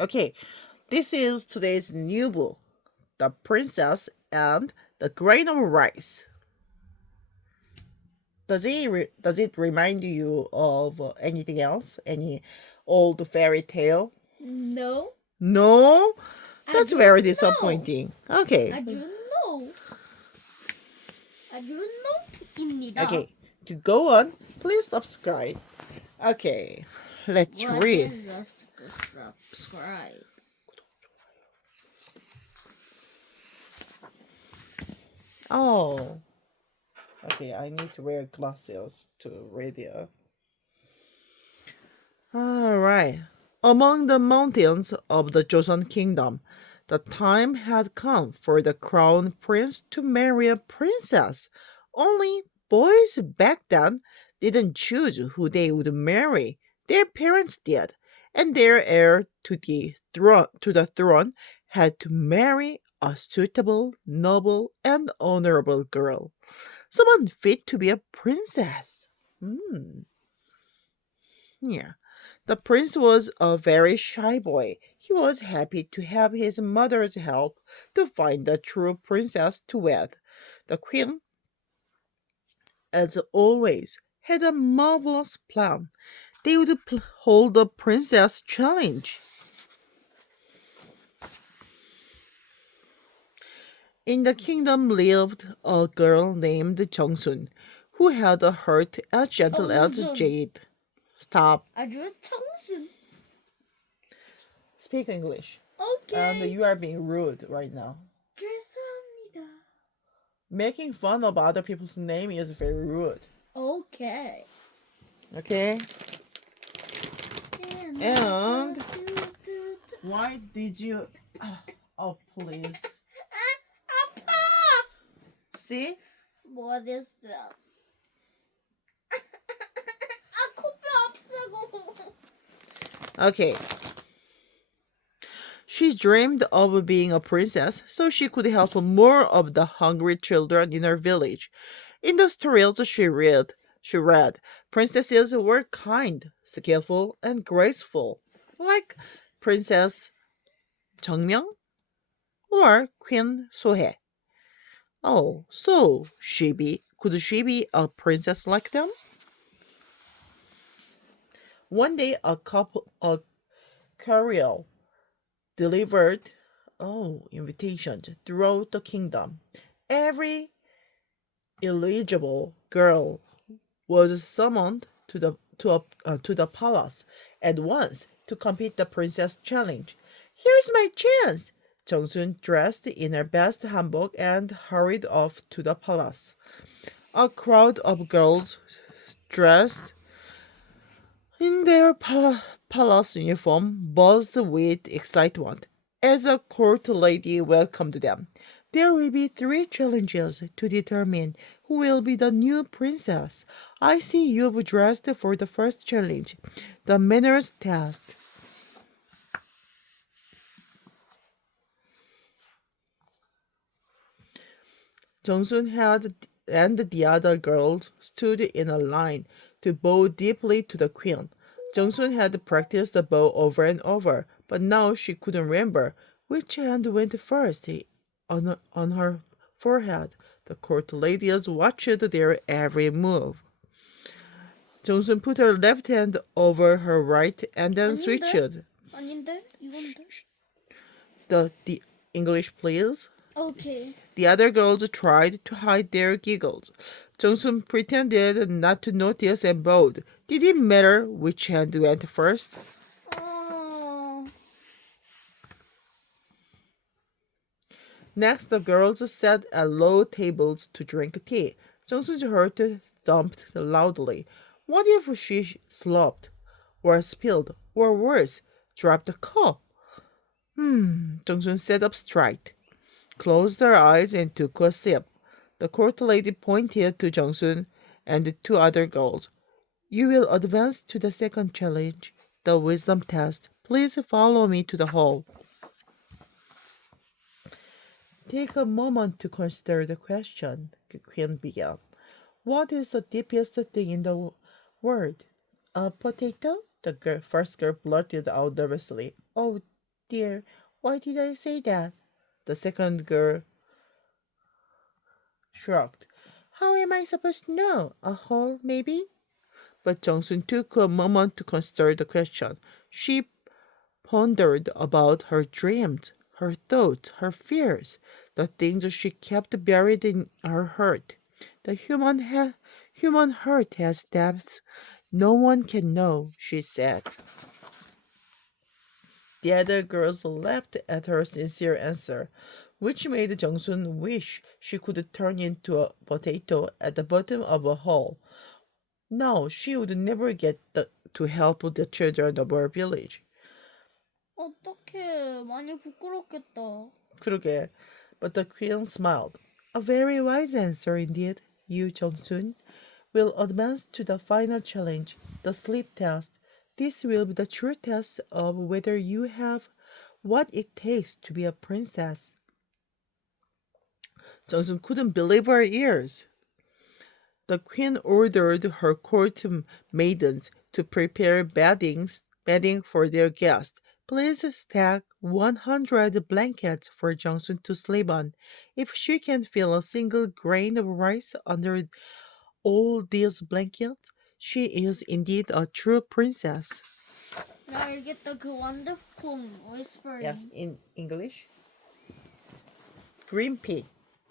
Okay, this is today's new book, The Princess and the Grain of Rice. Does it remind you of anything else? Any old fairy tale? No, No? I That's don't very know. disappointing. I Okay. don't know. I don't know입니다. Okay. To go on, please subscribe. Okay. Let's What read. is a subscribe? Oh. Okay, I need to wear glasses to read it. All right. Among the mountains of the Joseon kingdom, the time had come for the crown prince to marry a princess. Only boys back then didn't choose who they would marry. Their parents did, and their heir to the throne had to marry a suitable, noble, and honorable girl. Someone fit to be a princess. Hmm. Yeah. The prince was a very shy boy. He was happy to have his mother's help to find the true princess to wed. The queen, as always, had a marvelous plan. They would hold a princess challenge. In the kingdom lived a girl named Jongsun, who had a heart as gentle as 정순. jade. Stop. 아주 청순. Speak English. Okay. And you are being rude right now. 죄송합니다. Making fun of other people's name is very rude. Okay. Okay? And 뚜뚜뚜. why did you. Oh, please. 아파. See? What is that? 코뼈 아프다고. Okay. She dreamed of being a princess so she could help more of the hungry children in her village. In the stories she read, princesses were kind, skillful, and graceful, like Princess 정명 or Queen Sohe. Oh, so could she be a princess like them? One day a courier delivered invitations throughout the kingdom. Every eligible girl was summoned to the palace at once to compete the princess challenge. Here's my chance! Jongsun dressed in her best hanbok and hurried off to the palace. A crowd of girls dressed in their palace uniform buzzed with excitement as a court lady welcomed them. There will be 3 challenges to determine who will be the new princess. I see you've dressed for the first challenge, the manners test. Jongsun had and the other girls stood in a line to bow deeply to the queen. Jongsun had practiced the bow over and over, but now she couldn't remember which hand went first on her forehead. The court ladies watched their every move. Jongsun put her left hand over her right and then switched. 아닌데? 이건데? The English, please. Okay. The other girls tried to hide their giggles. Jongsun pretended not to notice and bowed. Did it matter which hand went first? Oh. Next, the girls sat at low tables to drink tea. Jongsun's heart thumped loudly. What if she slopped, or spilled, or worse, dropped a cup? Jongsun sat up straight, closed her eyes, and took a sip. The court lady pointed to Jongsun and the 2 other girls. You will advance to the second challenge, the wisdom test. Please follow me to the hall. Take a moment to consider the question, the queen began. What is the deepest thing in the world? A potato? The first girl blurted out nervously. Oh dear, why did I say that? The second girl shrugged. How am I supposed to know? A hole, maybe? But Jungsun took a moment to consider the question. She pondered about her dreams, her thoughts, her fears, the things she kept buried in her heart. The human heart has depths no one can know, she said. The other girls laughed at her sincere answer, which made Jungsun wish she could turn into a potato at the bottom of a hole. Now she would never to help the children of her village. 어떡해. 많이 부끄럽겠다. 그러게. But the queen smiled. A very wise answer indeed, you, Jongsun. Will advance to the final challenge, the sleep test. This will be the true test of whether you have what it takes to be a princess. Jongsun couldn't believe her ears. The queen ordered her court maidens to prepare bedding for their guest. Please stack 100 blankets for Jongsun to sleep on. If she can feel a single grain of rice under all these blankets, she is indeed a true princess. 나 알겠다. 그 wonderful whispering. Yes, in English. Green pig.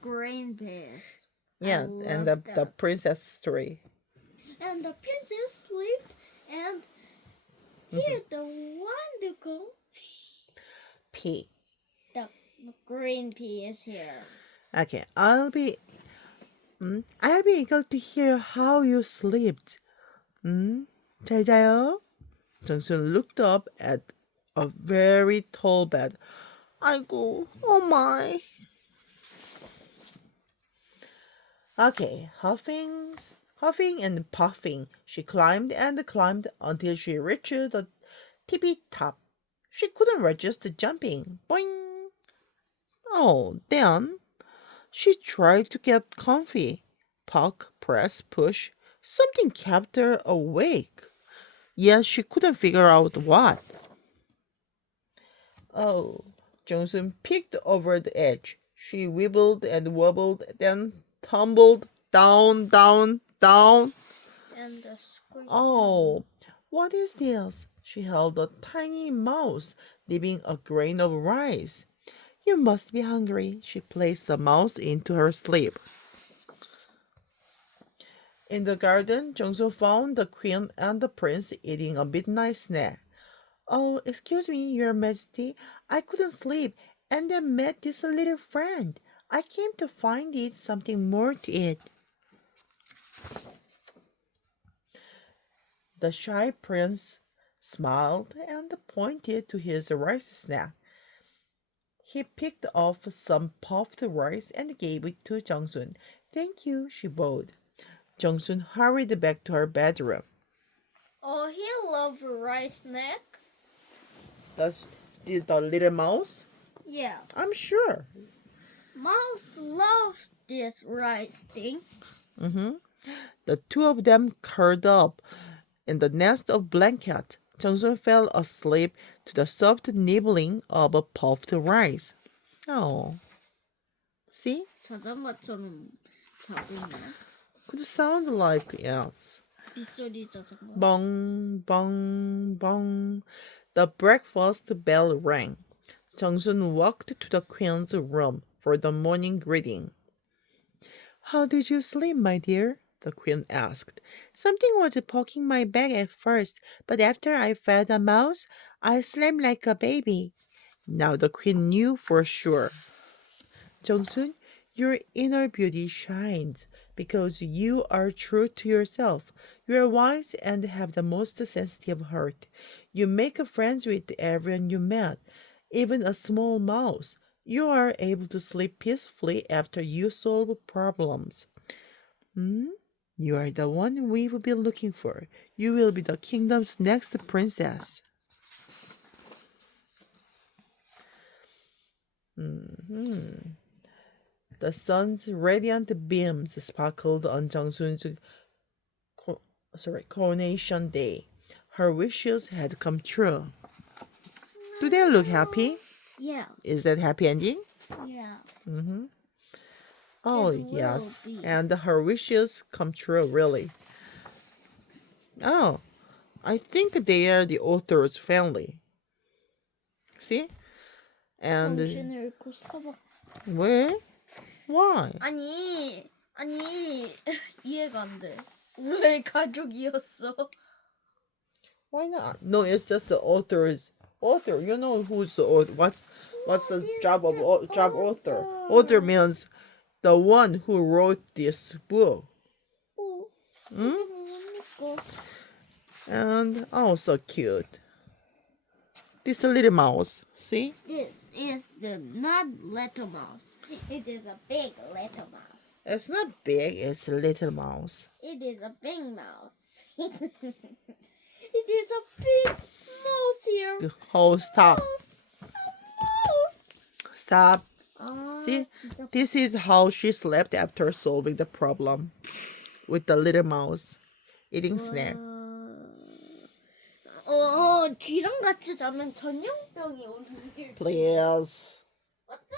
Green bears. Yeah, and love the that. princess story. And the princess slept and here the wonderful Pig. the green pea is here. Okay, I'll be eager to hear how you slept. 잘 자요. 정순 looked up at a very tall bed. 아이고, oh my. Okay, huffing and puffing, she climbed and climbed until she reached the tippy top. She couldn't resist jumping. Boing! Oh, then she tried to get comfy. Poke, press, push. Something kept her awake. Yet she couldn't figure out what. Oh, Jungsun peeked over the edge. She wibbled and wobbled, then tumbled down, down, down. And the squeak. Oh, what is this? She held a tiny mouse, dipping a grain of rice. You must be hungry. She placed the mouse into her sleeve. In the garden, Jungsu found the queen and the prince eating a midnight snack. Oh, excuse me, your majesty. I couldn't sleep and then met this little friend. I came to find it something more to eat. The shy prince smiled and pointed to his rice snack. He picked off some puffed rice and gave it to Jungsun. Thank you, she bowed. Jungsun hurried back to her bedroom. Oh, he loves rice snack. Did the little mouse? Yeah. I'm sure. Mouse loves this rice thing. The two of them curled up in the nest of blankets. Jungsun fell asleep to the soft nibbling of a puffed rice. Oh, see? 자장가처럼 자고 있네. Could sound like yes. 빗소리 자장가. Bong, bong, bong. The breakfast bell rang. Jungsun walked to the queen's room for the morning greeting. How did you sleep, my dear? The queen asked. Something was poking my back at first, but after I fed a mouse, I slept like a baby. Now the queen knew for sure. Jungsun, your inner beauty shines because you are true to yourself. You are wise and have the most sensitive heart. You make friends with everyone you met, even a small mouse. You are able to sleep peacefully after you solve problems. You are the one we've been looking for. You will be the kingdom's next princess. The sun's radiant beams sparkled on Jungsun's coronation day. Her wishes had come true. Do they look happy? Yeah. Is that happy ending? Yeah. Mm-hmm. Oh, It will yes. be. And her wishes come true, really. Oh, I think they are the author's family. See? And 정신을 잃고 사막. where? Why? 아니 이해가 안 돼. 왜 가족이었어? Why not? No, it's just the author's author. You know who's the author? What's the job of job author? Author means the one who wrote this book. 그게 뭡니까? And oh, so cute. This little mouse. See? This is the not little mouse. It is a big little mouse. It's not big. It's a little mouse. It is a big mouse. It is a big mouse here. Oh, stop. Mouse. Mouse. Stop. 아, See? 진짜. This is how she slept after solving the problem with the little mouse eating snack. 쥐랑 같이 자면 전염병이 오는 길. Please. 맞죠?